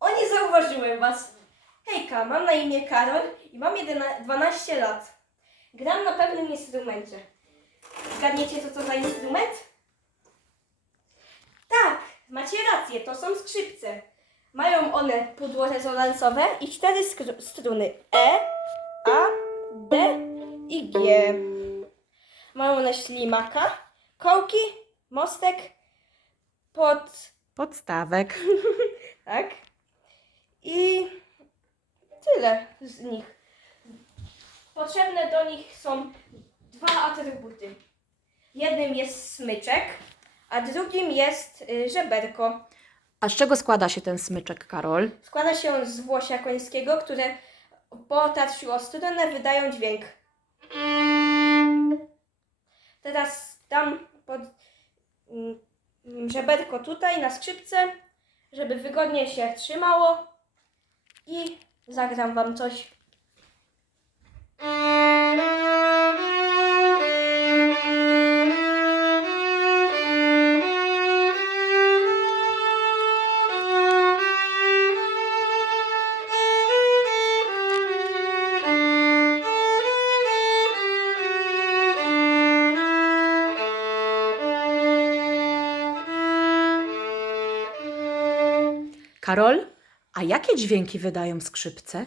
O, nie was. Hejka, mam na imię Karol i mam 11, 12 lat. Gram na pewnym instrumencie. Zgadniecie, co to za instrument? Tak, macie rację, to są skrzypce. Mają one pudło rezonansowe i cztery struny E, A, D i G. Mają one ślimaka, kołki, mostek, pod... Podstawek. tak? I tyle z nich. Potrzebne do nich są dwa atrybuty. Jednym jest smyczek, a drugim jest y, żeberko. A z czego składa się ten smyczek, Karol? Składa się on z włosia końskiego, które po otarciu o strunę wydają dźwięk. Teraz dam pod mm, żeberko tutaj na skrzypce, żeby wygodnie się trzymało i zagram Wam coś. Karol, a jakie dźwięki wydają skrzypce?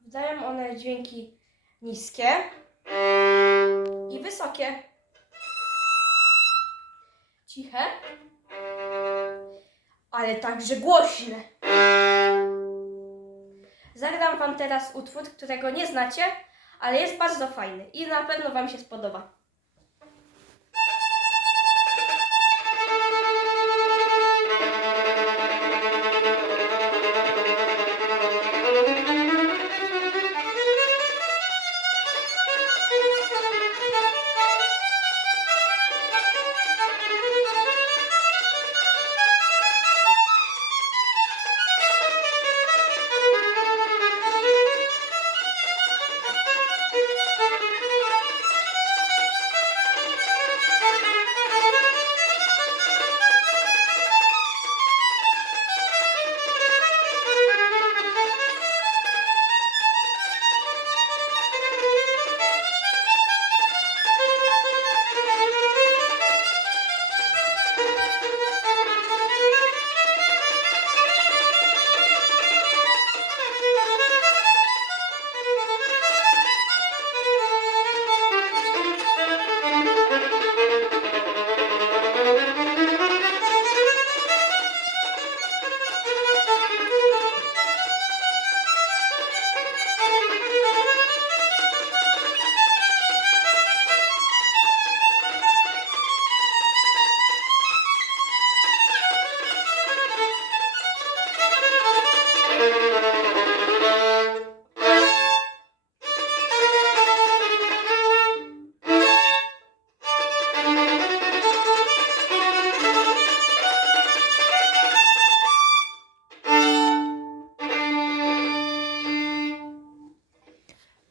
Wydają one dźwięki niskie i wysokie. Ciche, ale także głośne. Zagram Wam teraz utwór, którego nie znacie, ale jest bardzo fajny i na pewno Wam się spodoba.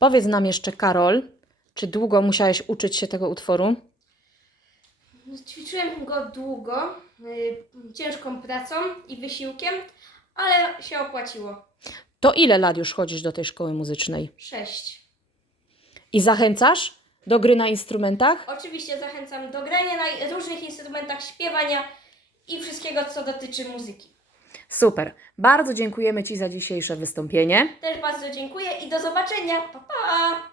Powiedz nam jeszcze, Karol, czy długo musiałeś uczyć się tego utworu? Ćwiczyłem go długo, y, ciężką pracą i wysiłkiem, ale się opłaciło. To ile lat już chodzisz do tej szkoły muzycznej? Sześć. I zachęcasz do gry na instrumentach? Oczywiście zachęcam do grania na różnych instrumentach, śpiewania i wszystkiego, co dotyczy muzyki. Super. Bardzo dziękujemy Ci za dzisiejsze wystąpienie. Też bardzo dziękuję i do zobaczenia. Pa, pa!